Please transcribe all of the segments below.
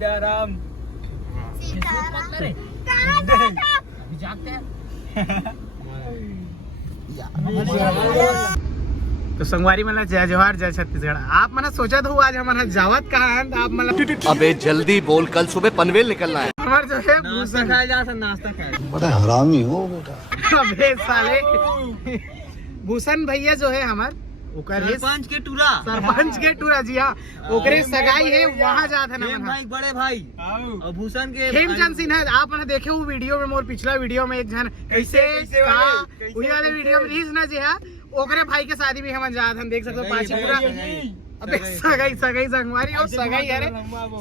सीताराम तो संगवारी मला जय जवाहर जय छत्तीसगढ़। आप मैंने सोचा था आज हमारा जावत कहाँ है, आप मतलब अबे जल्दी बोल, कल सुबह पनवेल निकलना है। हमारे जो है नाश्ता खाया जा सर, नाश्ता खाया। बड़ा हरामी हो बेटा। अबे साले भूषण भैया जो है हमार सरपंच के टूरा, सरपंच के टूरा, जी हाँ, ओकरे सगाई है, वहाँ जात है ना भाई बड़े भाई और भूषण के खेमचंद सिन्हा। आप मैंने देखे वो वीडियो में, मोर पिछला वीडियो में एक जन कैसे वाले वीडियो में रिलीज ना जी हाँ, ओकरे भाई के शादी भी हम जात हम देख सकते हो पाछी पूरा। अबे सगाई संगवारी और सगाई अरे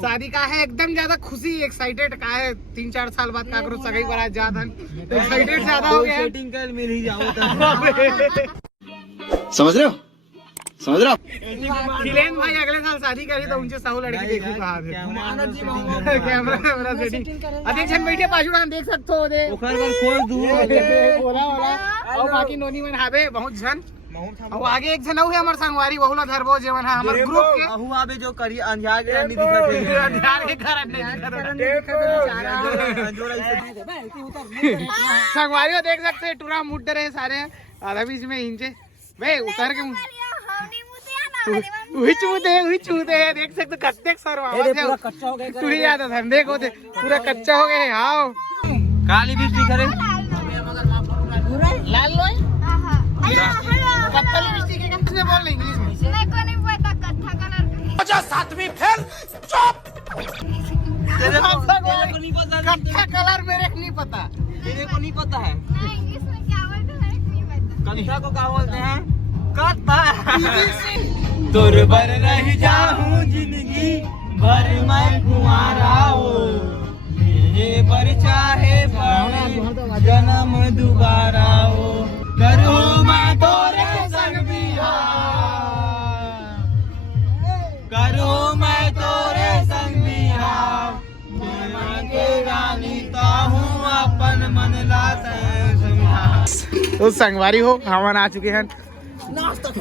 शादी का है, एकदम ज्यादा खुशी एक्साइटेड का है। 3-4 साल बाद का करो सगाई पर आज जात हम, एक्साइटेड ज्यादा हो गया। सेटिंग कर मिल ही जाओ समझ रहे हो, समझ रहे हो। खिलेन भाई अगले साल शादी करी तो उनसे 100 लड़की देखू कहाँ थे। कैमरा सेटिंग अधिक जन बैठे पाछू देख सकते हो दे खोल दूर बोला और बाकी नोनी में हावे बहुत जन और आगे एक जन है हमारे संगवारी बहुला धरबो जेवन है हमारे ग्रुप के अहू आबे जो करी अंधियार के नहीं दिखत है, अंधियार के घर संगवारी को देख सकते हैं टूरा मुड़ रहे सारे आधा बीच में इंचे वे उतर के चूते है देख सकते कत्ते सर पूरा कच्चा हो गया। तू ही याद है देखो पूरा कच्चा हो गया। हाँ काली भी करे लाल लोई कत्ता लिपस्टिक है किसने बोल रही इंग्लिश में? मेरे को नहीं पता कत्था कलर 7वीं फेल चुप। कत्था कलर मेरे को नहीं पता, तेरे को नहीं पता है नहीं इंग्लिश में क्या बोलते हैं नहीं पता। कत्था को क्या बोलते हैं? कत्था तुर बर रह जाऊं जिंदगी भर मैं कुंवारा हो, ये बर चाहे जन्म दोबारा हो, करो मैं तोरे संग बिहार, करो मैं तोरे संग बिहार, मैं के रानी ताहूं अपन मन लाता समझा। तो संगवारी हो हम आ चुके हैं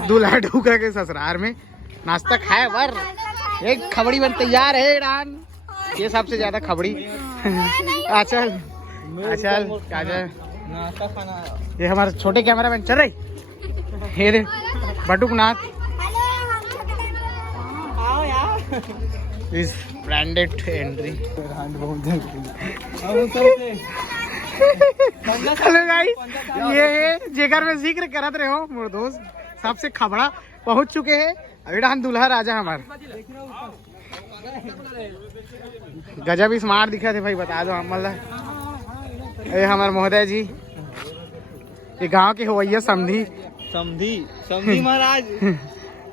दूल्हा ढूका के ससुराल में। नाश्ता खाए बर एक खबड़ी बन तैयार है डान, ये सबसे ज्यादा खबड़ी। आचल आचल काजल नाश्ता खाना ये हमारे छोटे कैमरा मैन चल रही ये रे बटुक नाथ इस ब्रांडेड एंट्री। हेलो गाइस, ये जेकर में जिक्र करत रहे हो मोर दोस्त सबसे खबड़ा पहुंच चुके हैं अभी डान दूल्हा राजा हमार। गजब स्मार्ट दिखा थे भाई, बता दो हम ये हमारे महोदय जी, ये गांव के होइया समधी समधी महाराज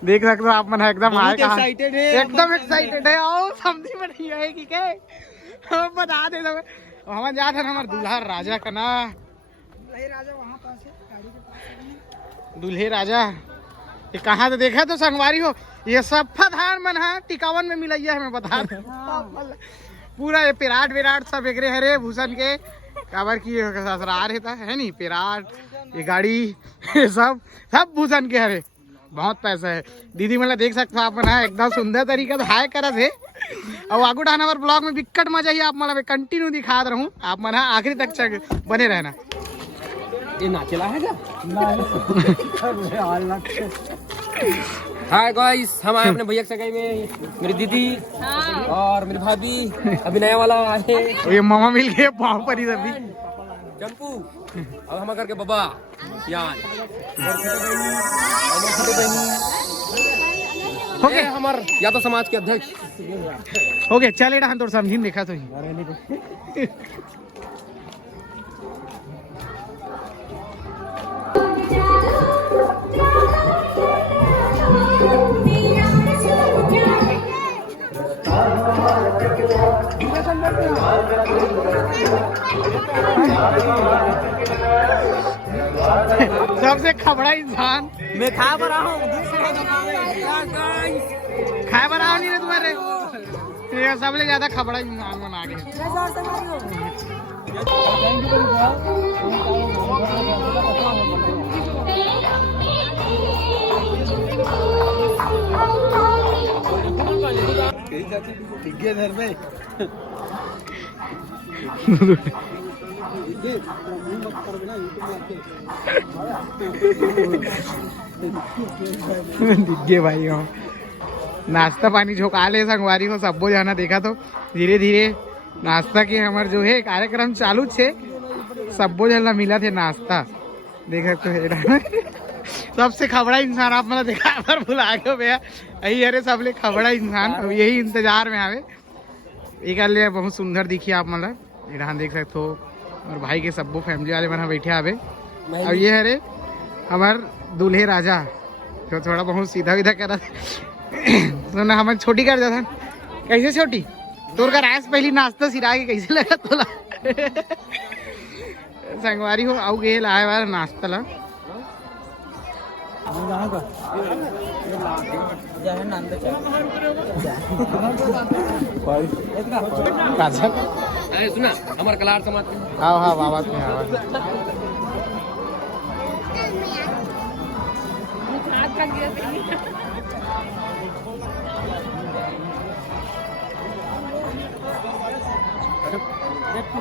देख सकते हो आप मन एकदम आए कहा एक्साइटेड है, एकदम एक्साइटेड है। और समधी में नहीं आएगी क्या हम बता दे हम जाते हैं हमारे दूल्हा राजा का ना, दूल्हे राजा ये कहाँ से देखा तो संगवारी हो, ये सब धान मन है टिकावन में मिलैया हमें बता दो पूरा ये पिराट विराट सब एकरे हरे भूषण के काबर की ससुराल है नहीं पिराट ये गाड़ी ये सब भूषण के हरे बहुत पैसा है। दीदी मतलब देख सकते हो आप मन एकदम सुंदर तरीका से हाय करत है और आगू डान हमारे ब्लॉग में विकट मजा ही आप मतलब कंटिन्यू दिखा रहूँ, आप मन आखिरी तक बने रहना। ये नाचला है क्या? हाय गाइस, हम आए अपने भैया के सगाई में, मेरी दीदी और मेरी भाभी अभी नया वाला आए, ये मामा मिल गए पाँव पर ही अभी चंपू अब हम करके बाबा यान हो गए हमार या तो समाज के अध्यक्ष हो गए चले डान तो समझी देखा तो ही सबसे खबड़ा इंसान मैं खा बना हूँ, खाए बनाओ नहीं रे तुम्हारे, ये सबसे ज्यादा खबड़ा इंसान बना गए। ठीक है घर में दिखे भाई हो नाश्ता पानी जो काले संगवारी हो सब जाना देखा तो धीरे धीरे नाश्ता के हमारे जो है कार्यक्रम चालू छे सब जना मिला थे नाश्ता देखा तो सबसे खबड़ा इंसान आप मतलब देखा पर बुला के भैया यही अरे सबले खबड़ा इंसान अब यही इंतजार में आवे एक लिए बहुत सुंदर दिखी आप मतलब यहाँ देख सकते हो और भाई के सबो फैमिली वाले बना बैठे आवे अब ये अरे हमार दूल्हे राजा जो थोड़ा बहुत सीधा विधा करा तो ना हमारे छोटी कर जाता कैसे छोटी तोर का राइस पहली नाश्ता सिरा के कैसे लगा तोला संगवारी हो आउ गे लाए वाला नाश्ता ला अरे सुना हमारे कलार समाज हाँ हाँ आवाज में आवाज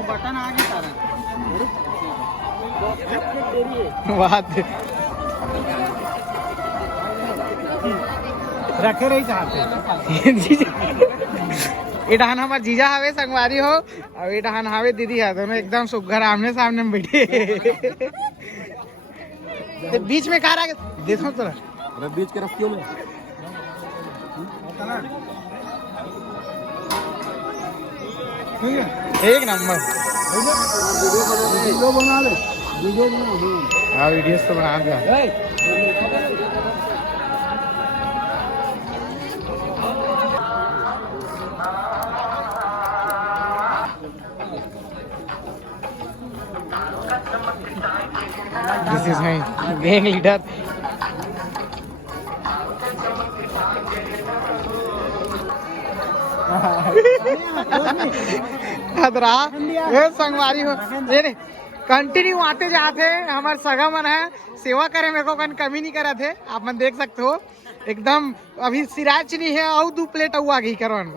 बटन आ गया सारा बात रखे रही चाहते इडहान हमार जीजा हवे संगवारी हो और इडहान हवे दीदी है दोनों एकदम सुघर आमने सामने में बैठे तो बीच में कहा रहा देखो तो अरे बीच के रफ्तियों में एक नंबर वीडियो बना ले वीडियो बना हाँ वीडियोस तो बना दिया This is my gang leader. खतरा ये संगवारी हो ये नहीं कंटिन्यू आते जाते हमारे सगा मन है सेवा करे मेरे को कमी नहीं करा थे आप मन देख सकते हो एकदम अभी सिराज नहीं है और 2 प्लेट और आगे करवान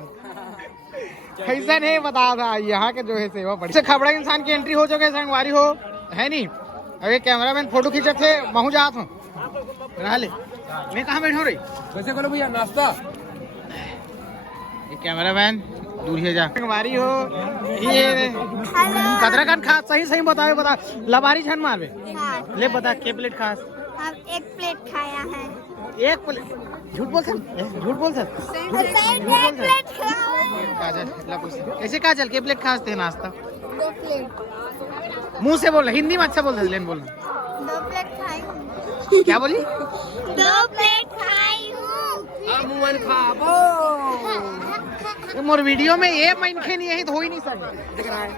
कैसा नहीं बता था यहाँ के जो है सेवा बड़ी खबड़ा इंसान की एंट्री हो चुके संगवारी हो है नहीं अरे कैमरामैन फोटो खींचे थे महू जात हूँ ले मैं कहाँ बैठा रही कैसे करो भैया नाश्ता कैमरामैन दूर ही जा संगवारी हो ये कतरा खान खा सही सही बतावे बता लबारी छन मारवे ले बता के प्लेट खास हम 1 प्लेट खाया है 1 प्लेट झूठ बोल सकते झूठ बोल सकते एक प्लेट खाया है काजल ला पूछ कैसे काजल के प्लेट खास थे नाश्ता 2 प्लेट मुंह से बोल हिंदी में अच्छा बोल लेन बोलना 2 प्लेट खाई हूँ क्या बोली 2 प्लेट खाई हूँ मुंह खाबो मोर वीडियो में ये मनखे नहीं है तो हो ही नहीं सकता दिख रहा है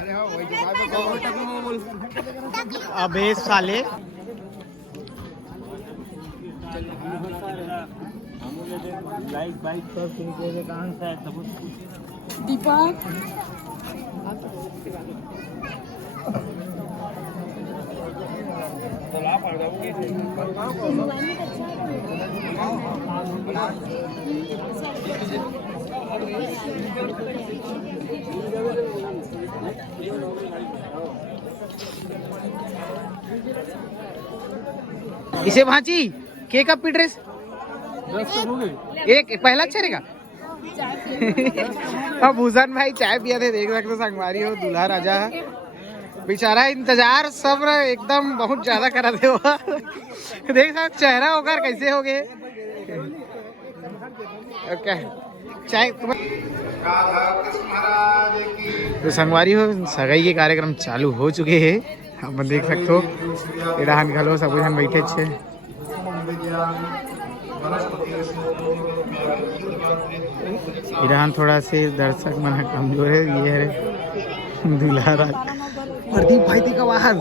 अरे हाँ वही जो अबे साले दीपक इसे भांची के कब पी ड्रेस एक पहला अच्छा रहेगा अब भूषण भाई चाय पिया थे देख सकते संगवारी हो दूल्हा राजा बेचारा इंतजार सब्र एकदम बहुत ज्यादा करा थे वो देख सकते चेहरा होकर कैसे हो गए ओके चाय तो संगवारी हो सगाई के कार्यक्रम चालू हो चुके हैं आप देख सकते हो इरान घलो सब जन बैठे छे ईरान थोड़ा से दर्शक मन कमजोर है ये है दूल्हा राज प्रदीप भाई का वाहन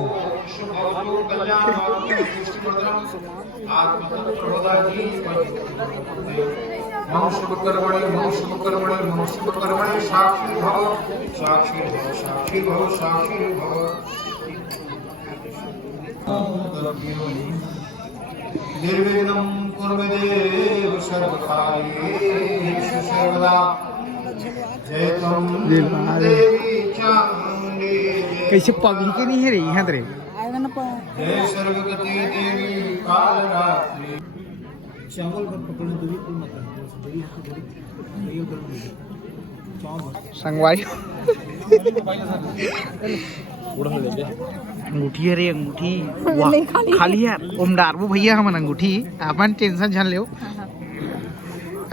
निर्विघ्नं कुर्वदेव सर्वकार्येषु सर्वदा कैसे पगली के नहीं है रे यहाँ तेरे संगवारी अंगूठी है रे अंगूठी खाली है ओमदार वो भैया हमन अंगूठी अपन टेंशन झन ले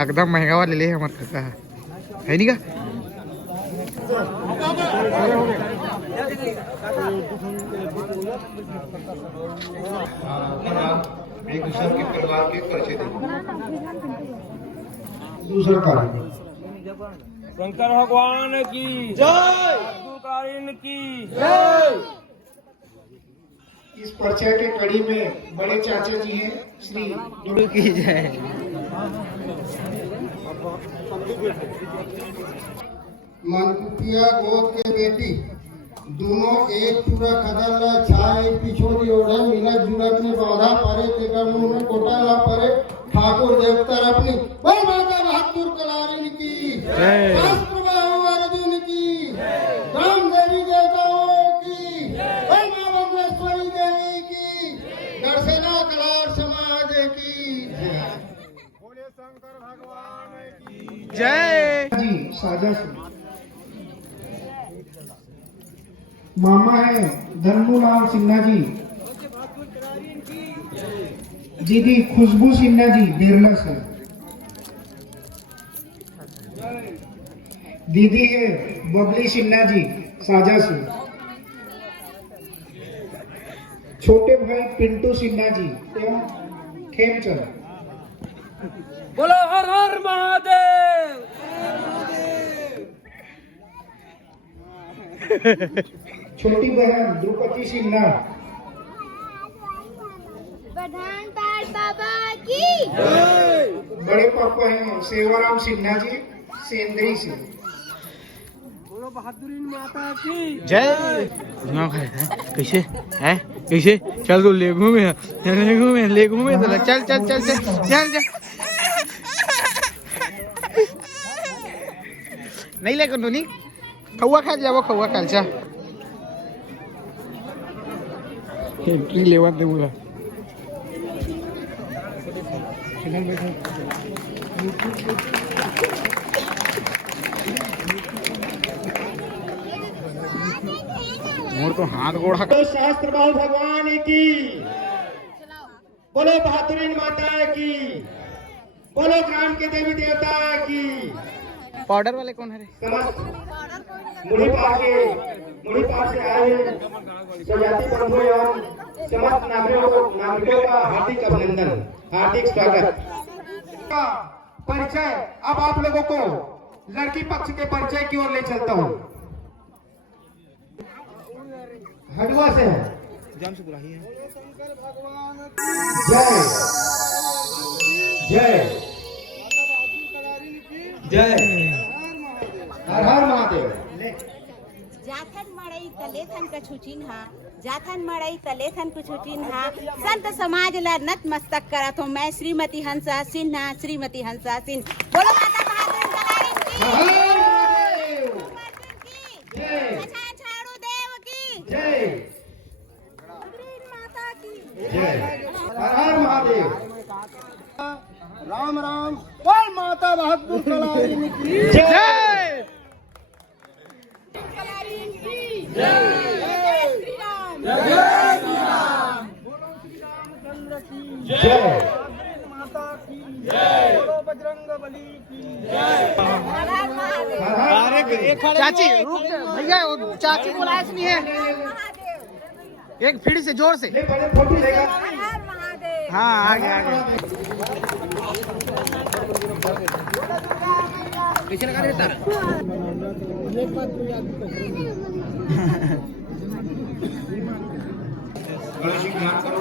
एकदम महंगा वाले ले हमार काका है नहीं का एक दूसरे के परिवार के परिचय दे दूसरा कार्य शंकर भगवान की जय, कालीन की जय। इस परिचय के कड़ी में बड़े चाचा जी हैं श्री दुबे की जय। मनकुटिया गोद के बेटी दोनों एक पूरा कदल छाए पिछोड़ी ओढ़े मिला जुला में बाधा परे तेकर मुंह में कोटा ला परे ठाकुर देवता अपनी वही माता बहादुर कलारिन की शास्त्र बाहु अर्जुन की राम देवी देवताओं की वही मां बम्लेश्वरी देवी की दर्शना कलार समाज की बोले शंकर भगवान की जय जी। साजा से मामा है धर्मूलाल सिन्हा जी, दीदी खुशबू सिन्हा जी बिरला से, दीदी है बबली सिन्हा जी साजा से, छोटे भाई पिंटू सिन्हा जी एवं खेमचंद। बोलो हर हर महादेव। छोटी बहन द्रौपदी सिन्हा, प्रधान पाठ बाबा की बड़े पापा हैं सेवाराम सिन्हा जी सेंद्री से। जय कैसे है कैसे चल तू ले घूमे तो चल चल चल चल चल चल नहीं ले नहीं खौआ खा जाओ खौआ खा चा एंट्री लेवा दे बोला मोर तो हाथ गोड़ा तो शास्त्र बाहु भगवान की, बोलो बहादुरीन माता की, बोलो ग्राम के देवी देवता की। पाउडर वाले कौन है रे? मुड़ी पार से आए स्वजाति बंधुओं एवं समस्त नागरिकों का हार्दिक अभिनंदन, हार्दिक स्वागत। परिचय अब आप लोगों को लड़की पक्ष के परिचय की ओर ले चलता हूँ। हडुआ से है जय जय जय हर हर महादेव। जाथन मड़ई तलेथन कछु चिन्हा, जाथन मड़ई तलेथन कुछ चिन्हा, संत समाज ला नतमस्तक करत हूँ मैं श्रीमती हंसा सिन्हा, श्रीमती हंसा सिन्हा। बोलो माता बहादुर कलारिन की जय, छाड़ू देव की जय माता की जय हर हर महादेव। राम राम बोल माता बहादुर कलारिन की जय कलारिन की जय श्री राम जय माता की जय बोलो बजरंग बली की जय। चाची रुक भैया वो चाची बुलाया नहीं है एक फिर से जोर से फोटो लेगा। हाँ आगे आगे कैसे लगा रहे तारा?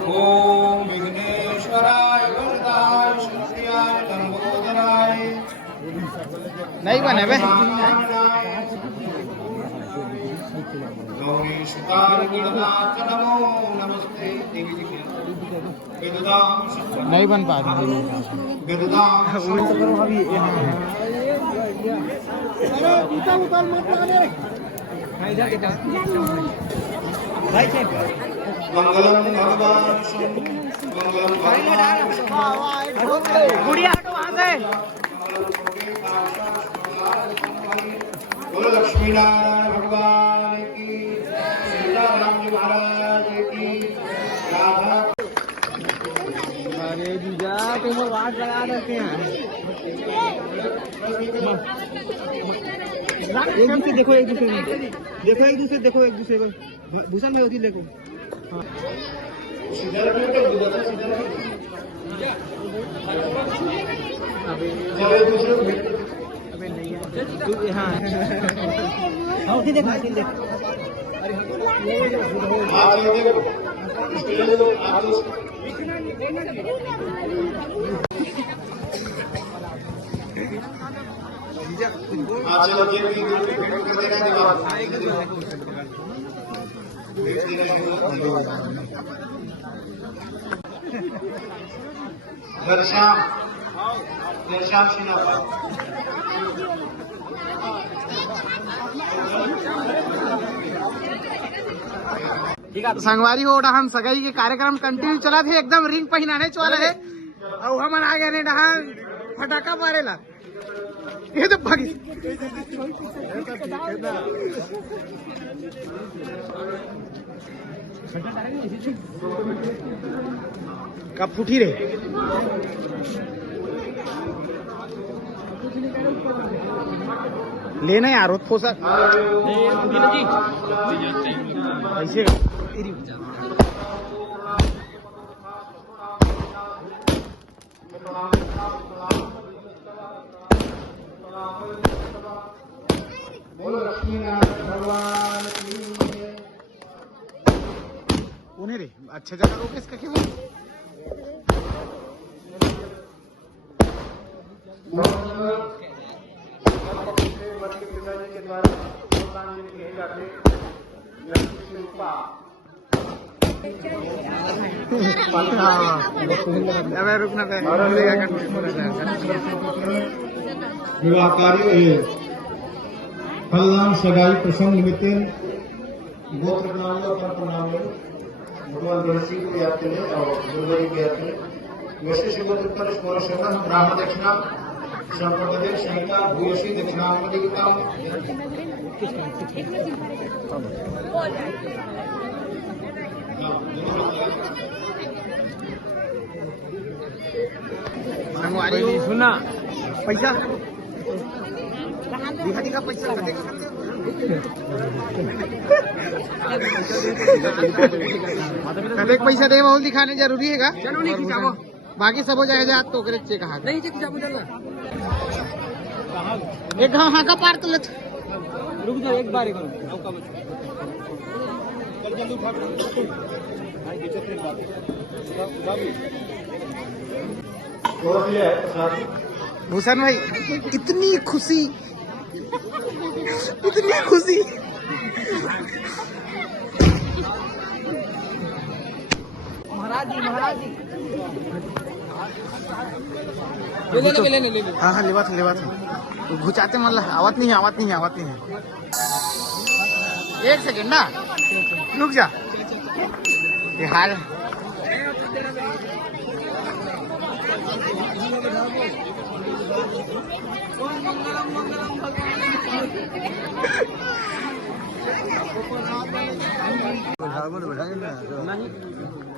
ओम विघ्नेश्वराय वरदाय शक्तियाय लंबोदराय नहीं बने बे गौरीशुताय गणनाथ नमो नमस्ते। नहीं बन पा रही मंगलम भगवान मंगलम गुड़िया हटो वहाँ से। बोलो लक्ष्मी नारायण भगवान की, सीताराम जी महाराज की, राधा। अरे जीजा तुम वाट लगा देते हैं। एक दूसरे देखो, एक दूसरे में देखो, एक दूसरे देखो, एक दूसरे में भूषण में होती देखो। हाँ होती देखो, होती देखो। घनश्याम सिन्हा संगवारी हो डहान सगाई के कार्यक्रम कंटिन्यू चला थे, एकदम रिंग पहनाने चला है और हम आ गए डहान फटाका मारेला। ये तो भागी कब फूटी रे लेना यार फोसा ऐसे उन्हें रे अच्छा जगह रोके इसका क्यों रुकना विवाह कार्य फलनाम सगाई प्रसंग निमित्त गोत्र प्रणाम भगवान गणेश जी को याद करें और गुरुवारी को याद करें। वैसे शिवोत्तर स्मरण शरण ब्राह्मण दक्षिणा संप्रदे संहिता भूयसी दक्षिणामदिता सुना पैसा दिखा दिखा पैसा कदेक पैसा दे बहुत दिखाने जरूरी है का बाकी सब हो जाएगा तो चेक कहा नहीं एक हाँ का पार तो रुक जाओ एक बार भूषण भाई इतनी खुशी महाराज जी ले हाँ लेवा था घुचाते मतलब आवत नहीं है एक सेकेंड ना रुक जा ये हाल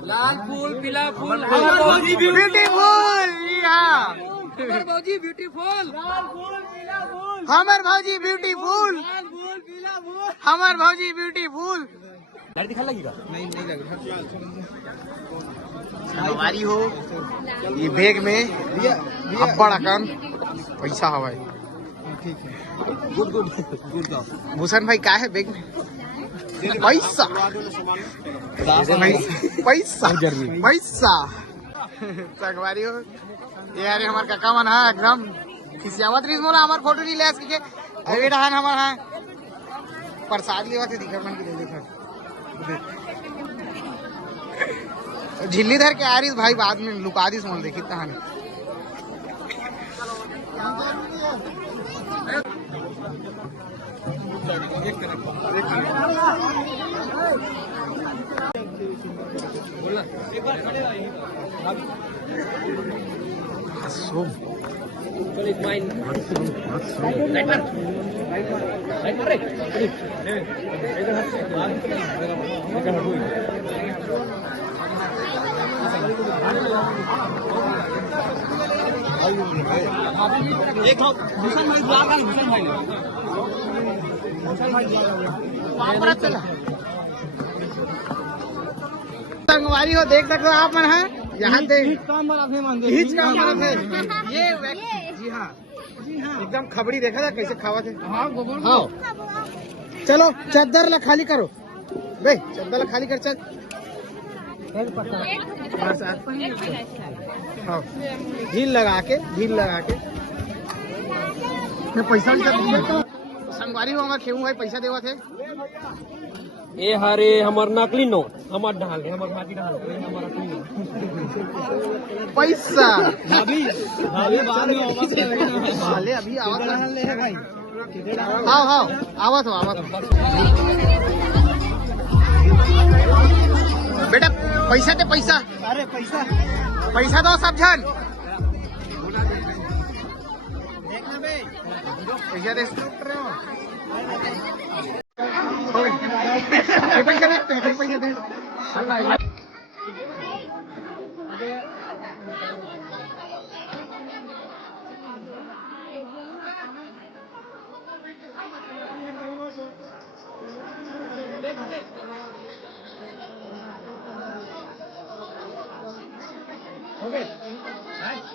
लाल फूल पीला फूल ब्यूटीफुल हमार भौजी ब्यूटीफुल हमार भौजी ब्यूटीफुल हमार भौजी ब्यूटीफुल गाड़ी दिखा लगेगा नहीं लग हमारी हो ये बैग में बड़ा कम पैसा हवाई गुड भूषण भाई क्या है बैग में पैसा संगवारी हो ये यार हमारे काका मन है एकदम खिसियावत रही मोला हमार फोटो नहीं ले सके अभी डहान हमार है प्रसाद लेवा थे दिखा मन की देखा झिल्ली धर के आ रही भाई बाद में लुका दी समझ देखी कहानी संगवारी हो देख सकते हो आप मन है यहाँ से हिच काम करत है ये व्यक्ति जी हाँ एकदम खबड़ी देखा था कैसे खावा थे हाँ चलो चद्दर ला खाली करो बे चद्दर ला खाली कर चल हाँ ढील लगा के मैं पैसा संगवारी हो हमारे खेऊ भाई पैसा देवा थे ए हरे हमार नकली नोट हमार ढाल हमार भाभी ढाल हमारा असली नोट पैसा भाभी बाद में वाले अभी आवाज ले भाई हाँ हाँ आवाज हो बेटा पैसा दे पैसा अरे पैसा पैसा दो सब जन पैसा दे पैसा दे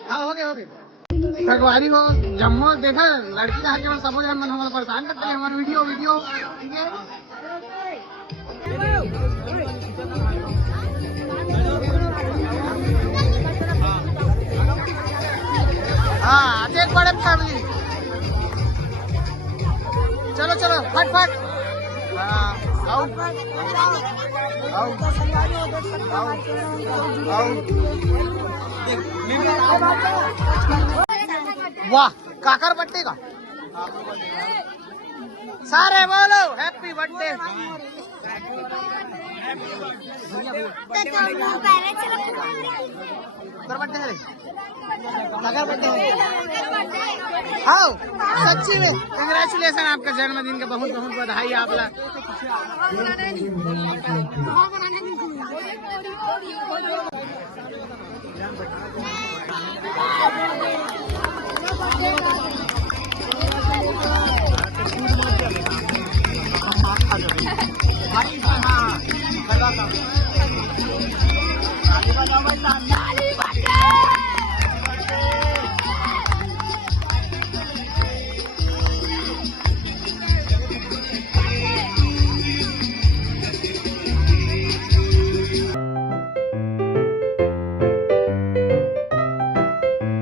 हाँ हो गए संगवारी को जम्मू देखा लड़की का के सब जन मन हमारा परेशान करते हैं हमारे वीडियो ठीक है हाँ एक बड़े फैमिली चलो फट वाह काकर बर्थडे का सारे बोलो हैप्पी बर्थडे हाँ सच्ची में कंग्रेचुलेशन आपका जन्मदिन का बहुत बहुत बधाई आपला